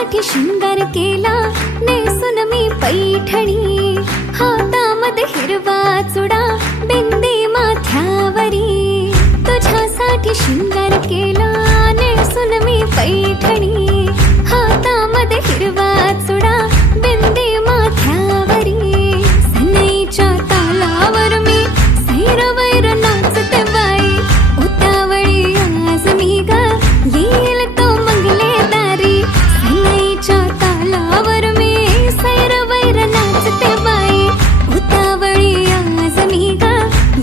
तुझ्यासाठी शृंगार केला नेसून मी पैठणी, हातामध्ये हिरवा चुडा बिंदी माथ्यावरी. तुझ्यासाठी शृंगार केला नेसून मी पैठणी, हातामध्ये हिरवा चुडा बिंदी माथ्यावरी. सनईच्या तालावर मी सैरवैर नाचते बाई, उतावळी आज मी ग येईल तो मंगले दारी. सनईच्या तालावर मी सैरवैर नाचते बाई, उतावळी आज मी ग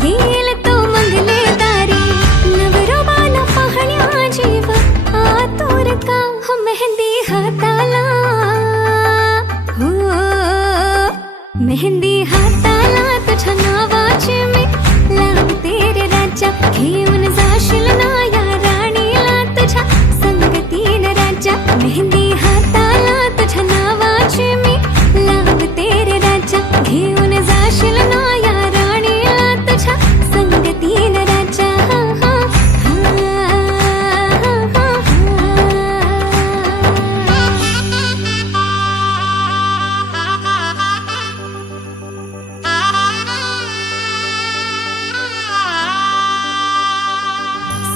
येईल तो मंगले दारी. नवरोबाला पाहण्या जीव आतुर का, हो मेहंदी हाताला, हो मेहंदी हाताला तुझ्या नावाची मी लावते रे राजा. घेऊन जाशील ना या राणीला तुझ्या संगतीने राजा. मेहंदी हाताला तुझ्या नावाची मी लावते रे राजा. घेऊन जाशील ना या राणीला तुझ्या संगतीने राजा. हा, हा,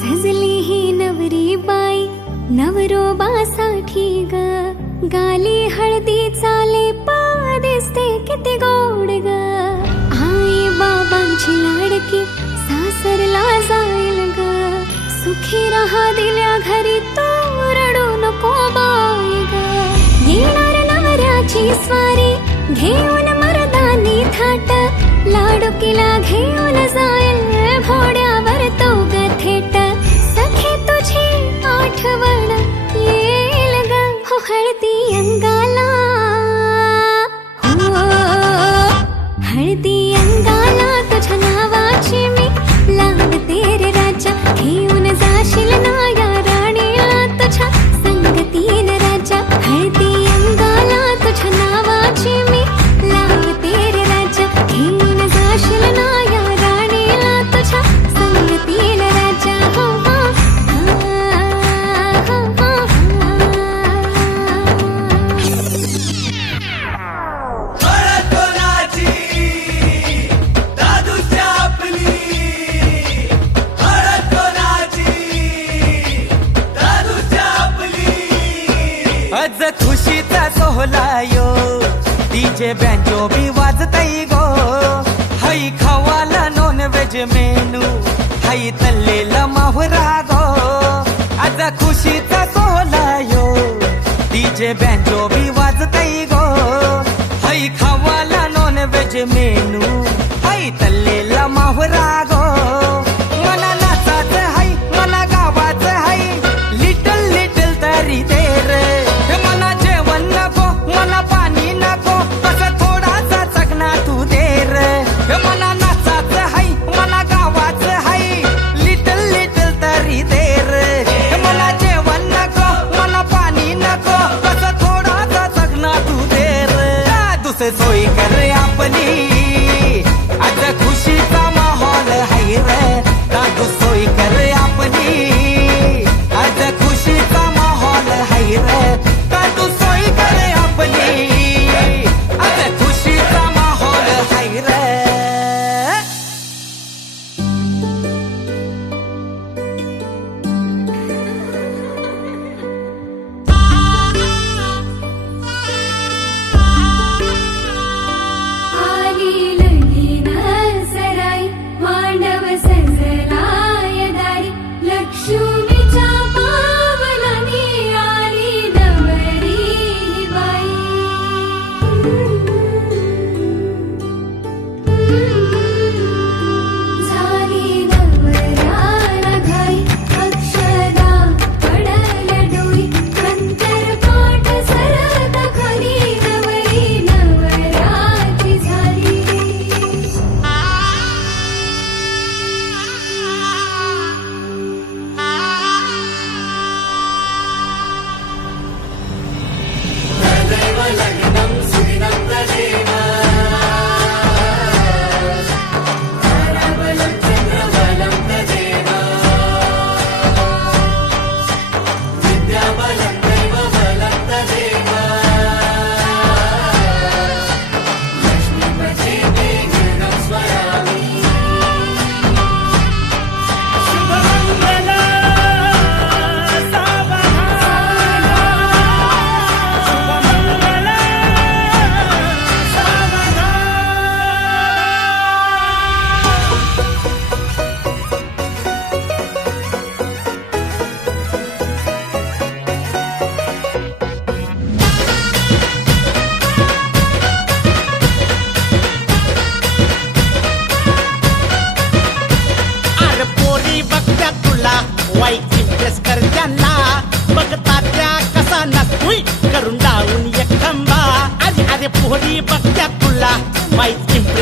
सजली ही नवरी बाई नवरोबासाठी ग, गाली हळदी चाले दिसते किती गोड ग. आई बाबांची लाडकी सासरला जाईल ग, सुखी राहा दिल्या घरी तू रडू नको बाई ग. येणार नवऱ्याची स्वारी घेऊन मर्दानी थाट, लाडुकीला घेऊन जाईल घोड्यावर तो ग थेट. सखे तुझी आठवण येईल ग, हो हळदी अंगाला, हो हळदी अंगाला तुझ्या नावाची मी लावते रे राजा. घेऊन जाशील ना या राणीला तुझ्या संगतीने राजा. हळदी अंगाला तुझ्या नावाची मी लावते रे राजा. घेऊन जाशील ना या राणीला तुझ्या संगतीने राजा. हो, हो, आज खुशीचा सोहळा यो, डीजे बँजो बी वाजतई गो. हाई खवाला नॉन व्हेज मेनू, हाई तल्लेला माहुरा गो. आज खुशीचा सोहळा यो, डीजे बँजो बी वाजतई गो. हाई खवाला नॉन व्हेज मेनू, हाई तल्लेला माहुरा गो. मला नाचाच हाय, मला गावाच हाय, लिटल लिटल तरी दे रे. मला जेवण नको, मला पाणी नको, असं थोडासा चकना तू दे रे. मला नाचाच हाय, मला गावाच हाय, लिटल लिटल तरी दे रे. मला जेवण नको, मला पाणी नको, असं थोडासा चकना तू दे रे. दुसरी सोय कर आपली, आज खुशीचा माहोल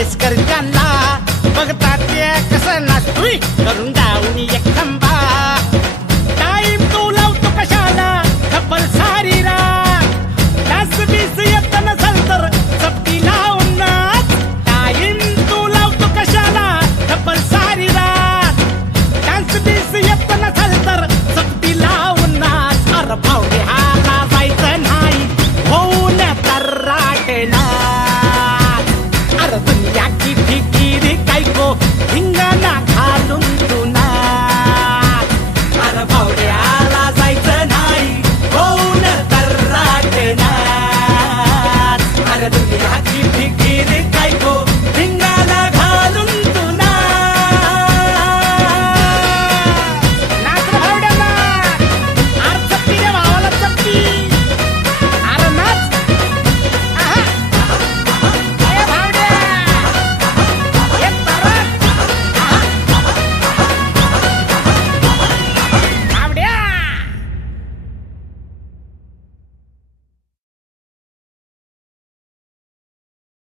मिस करत्यांना